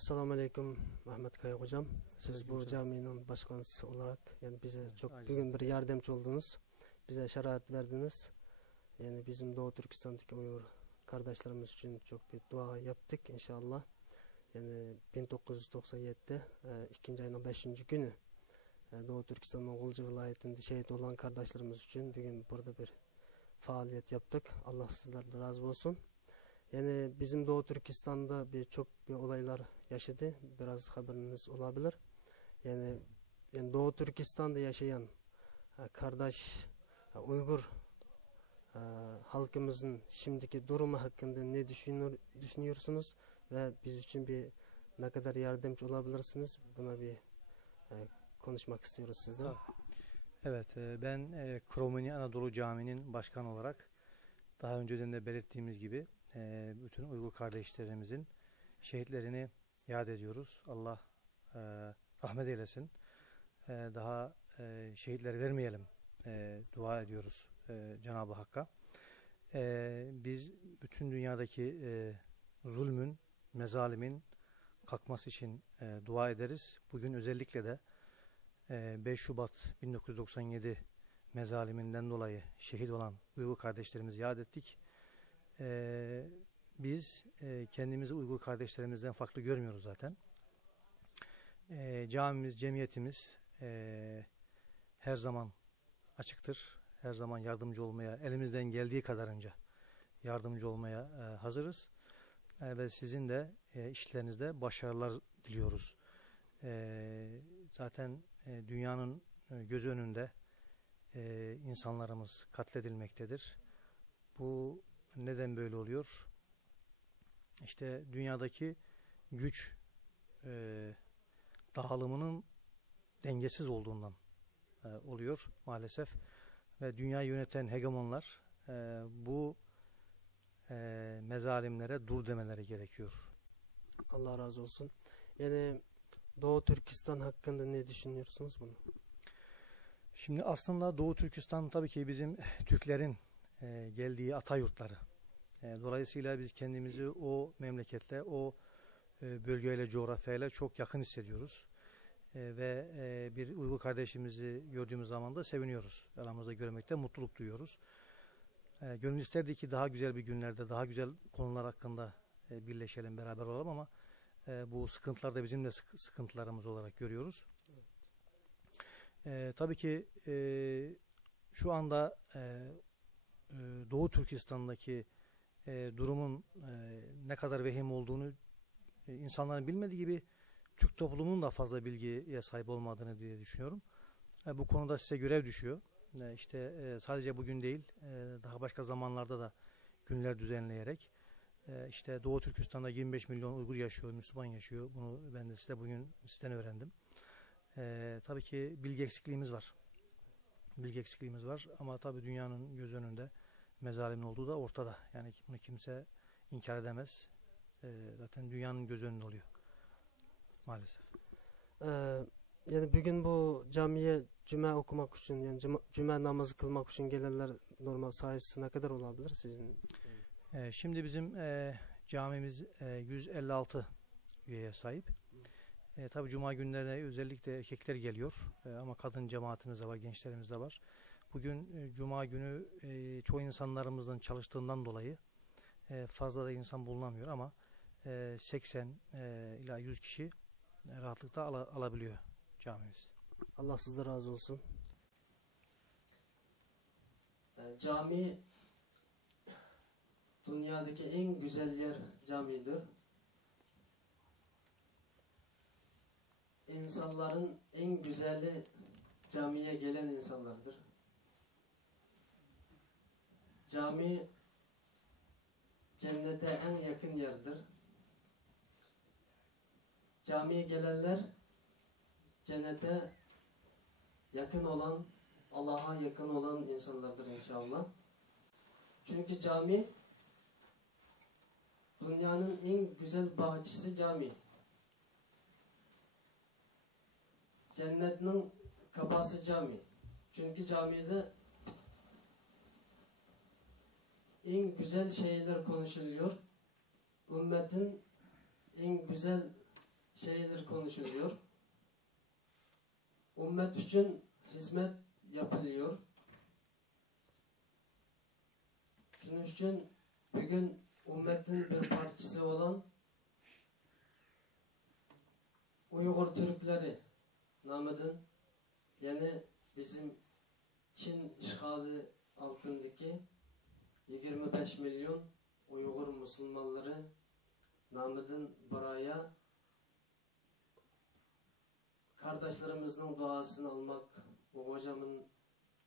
Assalamu alaikum Ahmet Kaya hocam. Siz bu caminin başkanısı olarak yani bize çok bugün bir yardımcı oldunuz. Bize şerait verdiniz. Yani bizim Doğu Türkistan'daki Uygur kardeşlerimiz için çok bir dua yaptık inşallah. Yani 1997'de 2. ayının 5. günü Doğu Türkistan'ın Oğulcu vilayetinde şehit olan kardeşlerimiz için bugün burada bir faaliyet yaptık. Allah sizlerden razı olsun. Yani bizim Doğu Türkistan'da çok olaylar yaşadı. Biraz haberiniz olabilir. Yani Doğu Türkistan'da yaşayan kardeş Uygur halkımızın şimdiki durumu hakkında ne düşünüyorsunuz ve biz için ne kadar yardımcı olabilirsiniz? Buna konuşmak istiyoruz sizden. Evet, ben Kromini Anadolu Camii'nin başkanı olarak daha önceden de belirttiğimiz gibi bütün Uygur kardeşlerimizin şehitlerini yad ediyoruz. Allah rahmet eylesin. Daha şehitleri vermeyelim. Dua ediyoruz Cenab-ı Hakk'a. Biz bütün dünyadaki zulmün, mezalimin kalkması için dua ederiz. Bugün özellikle de 5 Şubat 1997 mezaliminden dolayı şehit olan Uygur kardeşlerimizi yad ettik. Biz kendimizi Uygur kardeşlerimizden farklı görmüyoruz zaten. Camimiz, cemiyetimiz her zaman açıktır. Her zaman yardımcı olmaya, elimizden geldiği kadarınca yardımcı olmaya hazırız. Ve sizin de işlerinizde başarılar diliyoruz. Zaten dünyanın göz önünde insanlarımız katledilmektedir. Bu neden böyle oluyor? İşte dünyadaki güç dağılımının dengesiz olduğundan oluyor maalesef. Ve dünyayı yöneten hegemonlar bu mezalimlere dur demeleri gerekiyor. Allah razı olsun. Yani Doğu Türkistan hakkında ne düşünüyorsunuz bunu? Şimdi aslında Doğu Türkistan tabii ki bizim Türklerin geldiği ata yurtları. Dolayısıyla biz kendimizi o memleketle, o bölgeyle, coğrafyayla çok yakın hissediyoruz. Ve bir Uygur kardeşimizi gördüğümüz zaman da seviniyoruz. Aramızda görmekte mutluluk duyuyoruz. Gönül isterdi ki daha güzel bir günlerde, daha güzel konular hakkında birleşelim, beraber olalım ama bu sıkıntılar da bizim de sıkıntılarımız olarak görüyoruz. Tabii ki şu anda Doğu Türkistan'daki durumun ne kadar vehim olduğunu insanların bilmediği gibi Türk toplumunun da fazla bilgiye sahip olmadığını diye düşünüyorum. Bu konuda size görev düşüyor. İşte sadece bugün değil, daha başka zamanlarda da günler düzenleyerek işte Doğu Türkistan'da 25 milyon Uygur yaşıyor, Müslüman yaşıyor. Bunu ben de bugün sizden öğrendim. Tabii ki bilgi eksikliğimiz var. Bilgi eksikliğimiz var ama tabii dünyanın göz önünde mezalimin olduğu da ortada. Yani bunu kimse inkar edemez. Zaten dünyanın göz önünde oluyor. Maalesef. Yani bugün bu camiye cuma okumak için, yani cuma namazı kılmak için gelenler normal sayısı ne kadar olabilir sizin? Şimdi bizim camimiz 156 üyeye sahip. Tabii cuma günlerine özellikle erkekler geliyor ama kadın cemaatimiz de var, gençlerimiz de var. Bugün cuma günü çoğu insanlarımızın çalıştığından dolayı fazla da insan bulunamıyor ama 80 ila 100 kişi rahatlıkla alabiliyor camimiz. Allah sizden razı olsun. Cami dünyadaki en güzel yer camidir. İnsanların en güzeli camiye gelen insanlardır. Cami cennete en yakın yerdir. Camiye gelenler cennete yakın olan, Allah'a yakın olan insanlardır inşallah. Çünkü cami dünyanın en güzel bahçesi cami. Cennetin kapısı cami. Çünkü camide en güzel şeyler konuşuluyor. Ümmetin en güzel şeyler konuşuluyor. Ümmet için hizmet yapılıyor. Şunun için bugün ümmetin bir parçası olan Uygur Türkleri namıdan, yani bizim Çin işgali altındaki 25 milyon Uygur Müslümanları namıdan buraya kardeşlerimizin duasını almak, bu hocamın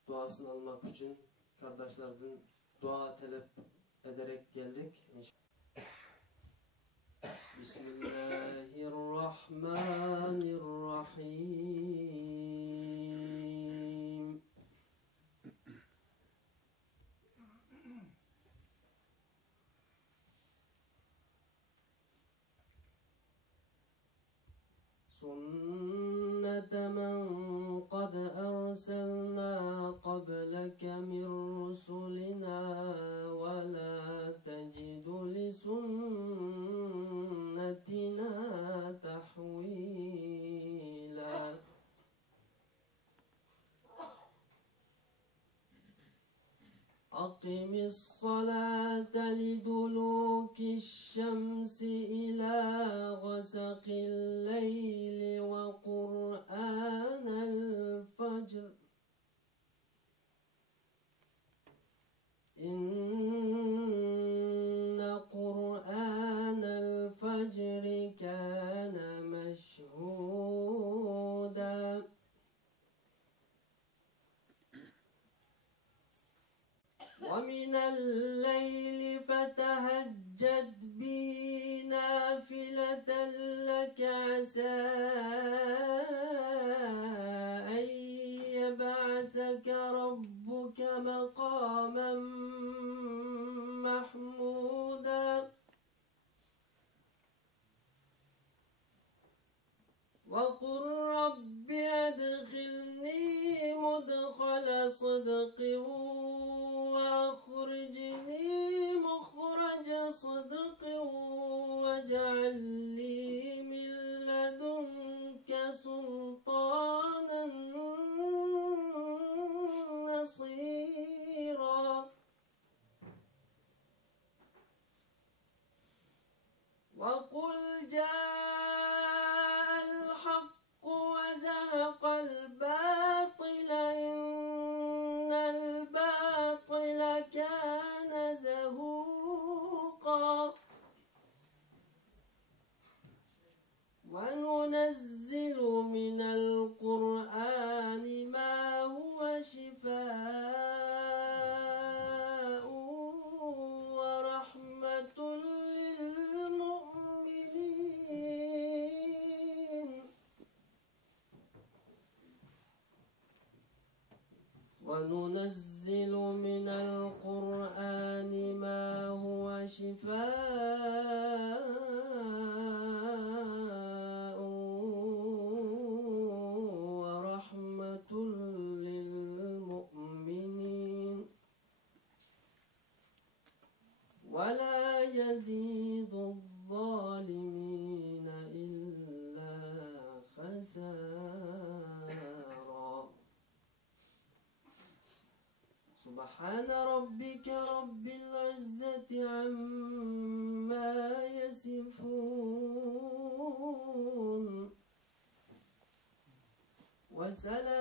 duasını almak için kardeşlerden dua talep ederek geldik. Bismillahirrahmanirrahim. سنة من قد أرسلنا قبلك من رسلنا ولا تجد لسنتنا تحويلا أقم الصلاة لدلوك الشمس إلى غسق الليل وقرآن الفجر إن قرآن الفجر كان مشهودا ومن الليل فتهجد به نافلة لك عسى أن يبعثك ربك مقاما محمودا وقل رب أدخلني مدخل صدق وأخرجني مخرج صدق واجعل لي من لدنك سلطانا نصيرا وقل جاء الحق وزهق الباطل إن الباطل كان زهوقا وننزل من القرآن ما هو شفاء ورحمة للمؤمنين وننزل من القرآن ما هو شفاء ورحمة للمؤمنين ولا يزيد الظالمين إلا خسارا سبحان ربك رب العزة عما يصفون وسلام